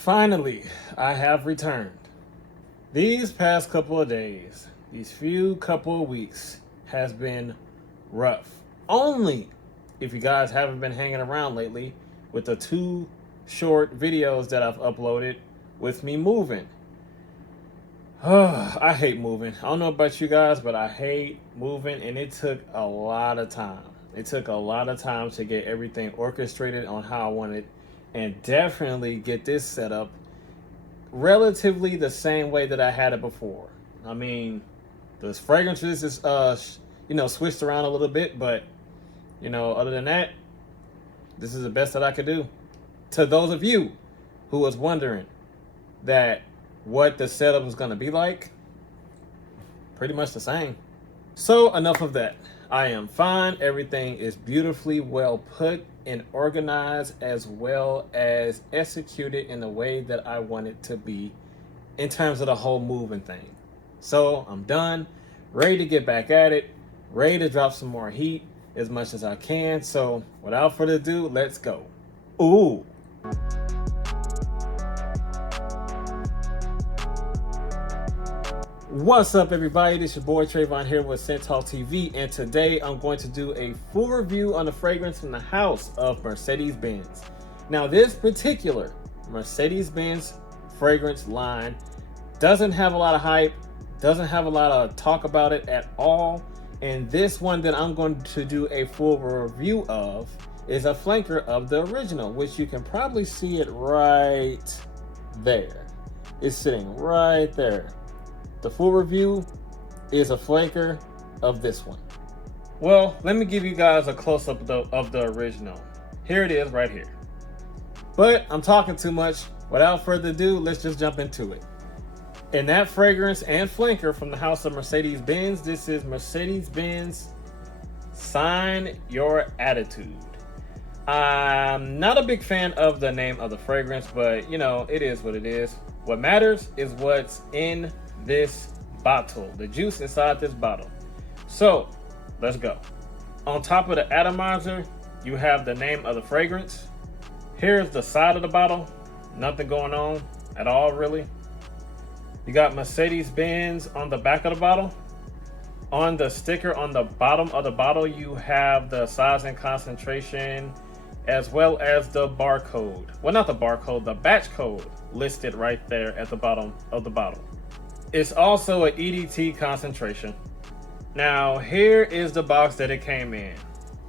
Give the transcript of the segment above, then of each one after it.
Finally, I have returned. These past couple of days, these few couple of weeks has been rough. Only if you guys haven't been hanging around lately with the 2 short videos that I've uploaded with me moving. I hate moving. I don't know about you guys, but I hate moving, and it took a lot of time. It took a lot of time to get everything orchestrated on how I wanted, and definitely get this set up relatively the same way that I had it before. I mean, the fragrances is switched around a little bit, but other than that, this is the best that I could do. To those of you who was wondering that what the setup was going to be like, pretty much the same. So enough of that. I am fine. Everything is beautifully well put and organized, as well as executed in the way that I want it to be in terms of the whole moving thing. So I'm done, ready to get back at it, ready to drop some more heat as much as I can. So without further ado, let's go. Ooh. What's up, everybody? This is your boy Trayvon here with Centaur TV, and today I'm going to do a full review on the fragrance from the house of Mercedes-Benz. Now, this particular Mercedes-Benz fragrance line doesn't have a lot of hype, doesn't have a lot of talk about it at all, and this one that I'm going to do a full review of is a flanker of the original, which you can probably see it right there. It's sitting right there. The full review is a flanker of this one. Well, let me give you guys a close-up of the original. Here it is right here. But I'm talking too much. Without further ado, let's just jump into it. And that fragrance and flanker from the house of Mercedes-Benz, this is Mercedes-Benz Sign Your Attitude. I'm not a big fan of the name of the fragrance, but it is what it is. What matters is what's in this bottle, the juice inside this bottle. So let's go. On top of the atomizer, you have the name of the fragrance. Here's the side of the bottle. Nothing going on at all, really. You got Mercedes-Benz on the back of the bottle. On the sticker on the bottom of the bottle, you have the size and concentration, as well as the barcode. Well, not the barcode, the batch code listed right there at the bottom of the bottle. It's also an EDT concentration. Now, here is the box that it came in.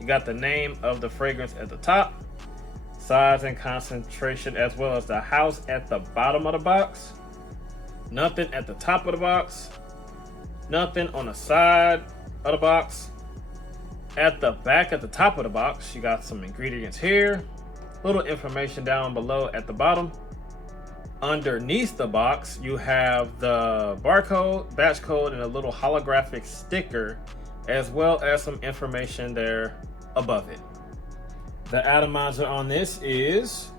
You got the name of the fragrance at the top, size and concentration, as well as the house at the bottom of the box. Nothing at the top of the box. Nothing on the side of the box. At the back, at the top of the box, you got some ingredients here. Little information down below at the bottom. Underneath the box, you have the barcode, batch code, and a little holographic sticker, as well as some information there above it. The atomizer on this it's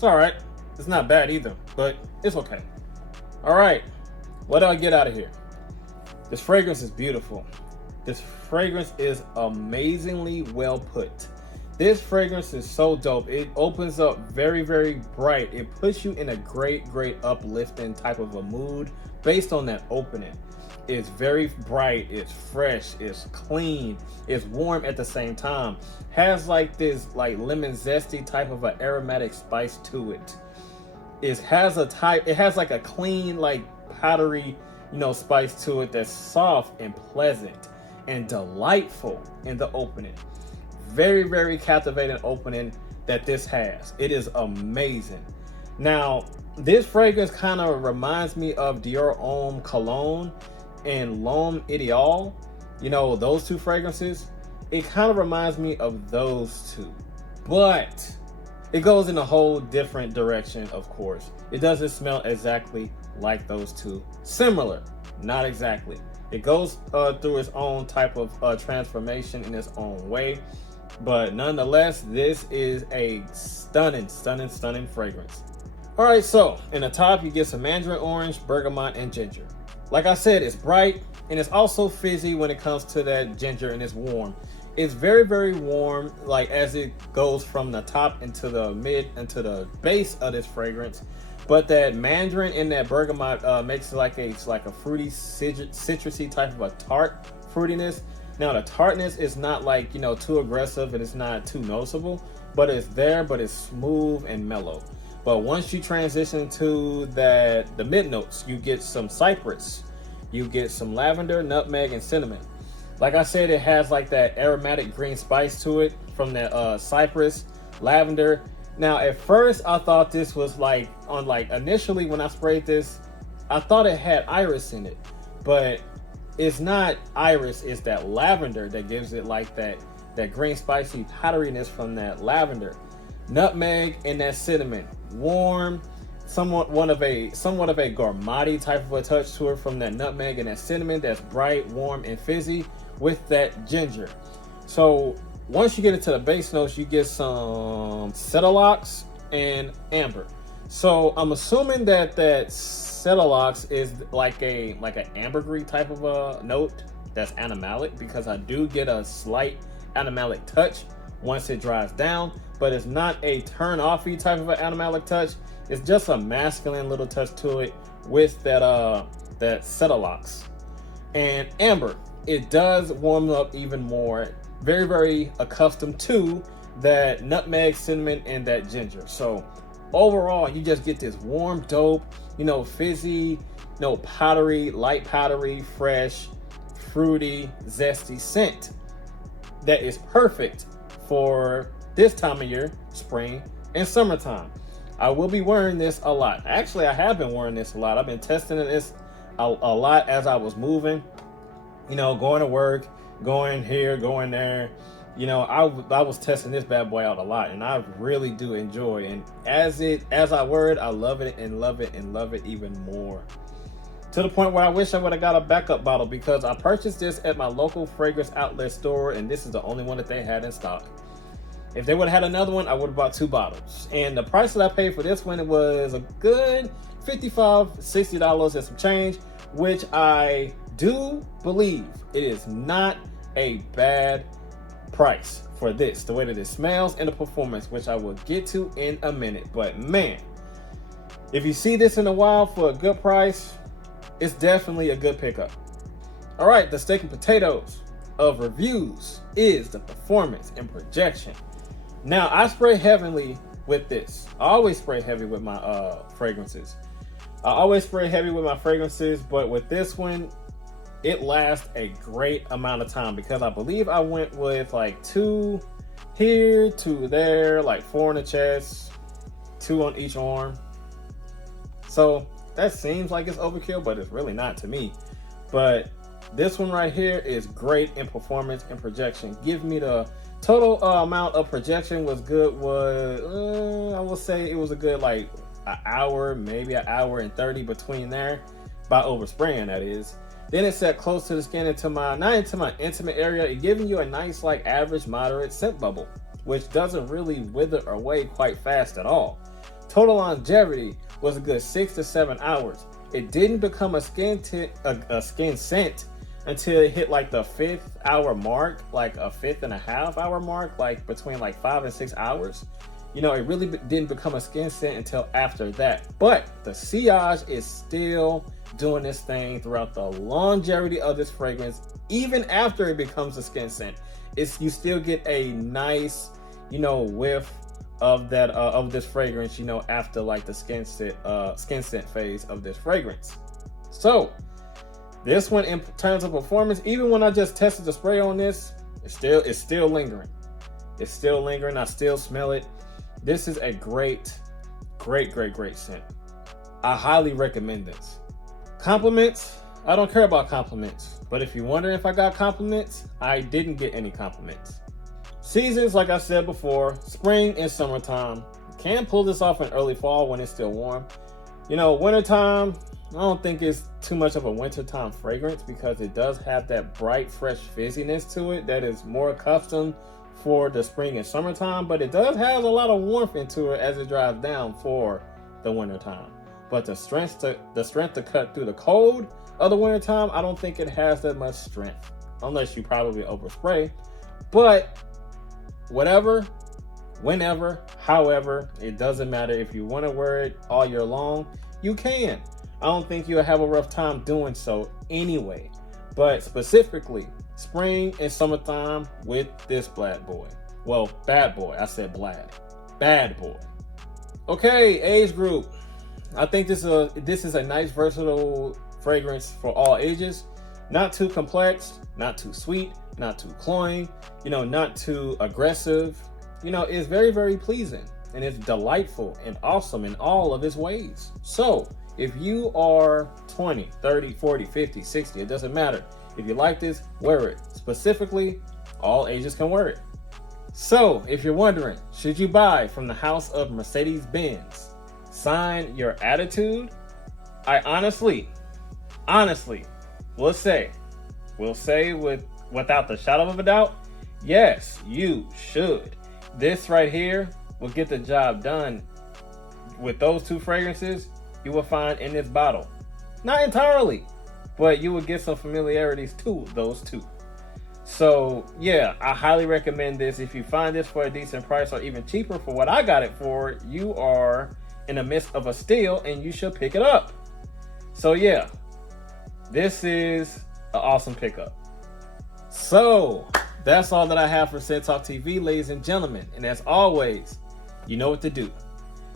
all right. It's not bad either, but it's okay. All right, what do I get out of here? This fragrance is beautiful. This fragrance is amazingly well put. This fragrance is so dope. It opens up very, very bright. It puts you in a great uplifting type of a mood based on that opening. It's very bright, it's fresh, it's clean, it's warm at the same time. Has like this lemon zesty type of an aromatic spice to it. It has like a clean, powdery, spice to it that's soft and pleasant and delightful in the opening. Very, very captivating opening that this has. It is amazing. Now, this fragrance kind of reminds me of Dior Homme Cologne and L'Homme Ideal. Those 2 fragrances. It kind of reminds me of those 2. But it goes in a whole different direction, of course. It doesn't smell exactly like those 2. Similar, not exactly. It goes through its own type of transformation in its own way. But nonetheless, this is a stunning fragrance. All right, so in the top, you get some mandarin orange, bergamot, and ginger. Like I said, it's bright, and it's also fizzy when it comes to that ginger, and it's warm. It's very, very warm, like as it goes from the top into the mid into the base of this fragrance. But that mandarin and that bergamot makes it like a fruity, citrusy type of a tart fruitiness. Now the tartness is not like, you know, too aggressive and it's not too noticeable, but it's there, but it's smooth and mellow. But once you transition to the mid notes, you get some cypress, you get some lavender, nutmeg, and cinnamon. Like I said, it has like that aromatic green spice to it from that cypress, lavender. Now, at first, I thought this was like initially when I sprayed this, I thought it had iris in it, but it's not iris. It's that lavender that gives it like that green spicy powderiness from that lavender, nutmeg, and that cinnamon. Warm, somewhat of a gourmety type of a touch to it from that nutmeg and that cinnamon. That's bright, warm, and fizzy with that ginger. So once you get into the base notes, you get some cedalox and amber. So I'm assuming that cedalox is like an ambergris type of a note that's animalic, because I do get a slight animalic touch once it dries down, but it's not a turn offy type of an animalic touch. It's just a masculine little touch to it with that cedalox. And amber, it does warm up even more. Very, very accustomed to that nutmeg, cinnamon, and that ginger. So overall, you just get this warm, dope, you know, fizzy, you know, powdery, light powdery, fresh, fruity, zesty scent that is perfect for this time of year, spring and summertime. I will be wearing this a lot. Actually, I have been wearing this a lot. I've been testing this a lot as I was moving, you know, going to work, going here, going there. You know, I was testing this bad boy out a lot, and I really do enjoy. And as I wear it, I love it and love it and love it even more. To the point where I wish I would have got a backup bottle, because I purchased this at my local fragrance outlet store, and this is the only one that they had in stock. If they would have had another one, I would have bought 2 bottles. And the price that I paid for this one, it was a good $55, $60 and some change, which I do believe it is not a bad price for this, the way that it smells and the performance, which I will get to in a minute. But man, if you see this in the wild for a good price, it's definitely a good pickup. All right, the steak and potatoes of reviews is the performance and projection. Now, I spray heavily with this. I always spray heavy with my fragrances. But with this one, it lasts a great amount of time, because I believe I went with like 2 here, 2 there, like 4 in the chest, 2 on each arm. So that seems like it's overkill, but it's really not to me. But this one right here is great in performance and projection. Give me the total amount of projection was good. I will say it was a good like an hour, maybe an hour and 30 between there, by overspraying, that is. Then it set close to the skin, not into my intimate area, it giving you a nice like average moderate scent bubble, which doesn't really wither away quite fast at all. Total longevity was a good 6 to 7 hours. It didn't become a skin scent until it hit like the 5th hour mark, like a 5.5 hour mark, like between like 5 and 6 hours. You know, it really didn't become a skin scent until after that. But the sillage is still doing this thing throughout the longevity of this fragrance. Even after it becomes a skin scent, you still get a nice, you know, whiff of that of this fragrance, you know, after like the skin scent phase of this fragrance. So this one, in terms of performance, even when I just tested the spray on this, it's still lingering. It's still lingering. I still smell it. This is a great scent. I highly recommend this. Compliments, I don't care about compliments, but if you're wondering if I got compliments, I didn't get any compliments. Seasons, like I said before, spring and summertime. Can pull this off in early fall when it's still warm. You know, wintertime, I don't think it's too much of a wintertime fragrance, because it does have that bright, fresh fizziness to it that is more accustomed for the spring and summertime, but it does have a lot of warmth into it as it dries down for the wintertime. But the strength to cut through the cold of the wintertime, I don't think it has that much strength, unless you probably overspray, But whatever, whenever, however, it doesn't matter. If you want to wear it all year long, you can. I don't think you'll have a rough time doing so anyway. But specifically, spring and summertime with this bad boy. Well, bad boy. I said blad. Bad boy. Okay, age group. I think this is a nice versatile fragrance for all ages. Not too complex, not too sweet, not too cloying, not too aggressive. It's very, very pleasing, and it's delightful and awesome in all of its ways. So if you are 20, 30, 40, 50, 60, it doesn't matter. If you like this, wear it. Specifically, all ages can wear it. So if you're wondering, should you buy from the house of Mercedes-Benz? Sign your attitude? I honestly will say without the shadow of a doubt, yes, you should. This right here will get the job done with those two fragrances you will find in this bottle. Not entirely, but you will get some familiarities to those two. So yeah, I highly recommend this. If you find this for a decent price or even cheaper for what I got it for, you are in the midst of a steal and you should pick it up. So yeah, this is an awesome pickup. So that's all that I have for Scent Talk TV, ladies and gentlemen. And as always, you know what to do.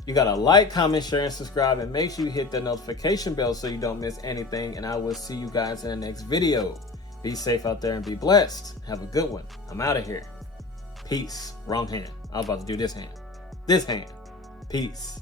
You gotta like, comment, share, and subscribe, and make sure you hit the notification bell so you don't miss anything. And I will see you guys in the next video. Be safe out there and be blessed. Have a good one. I'm out of here. Peace. Wrong hand. I was about to do this hand. This hand. Peace.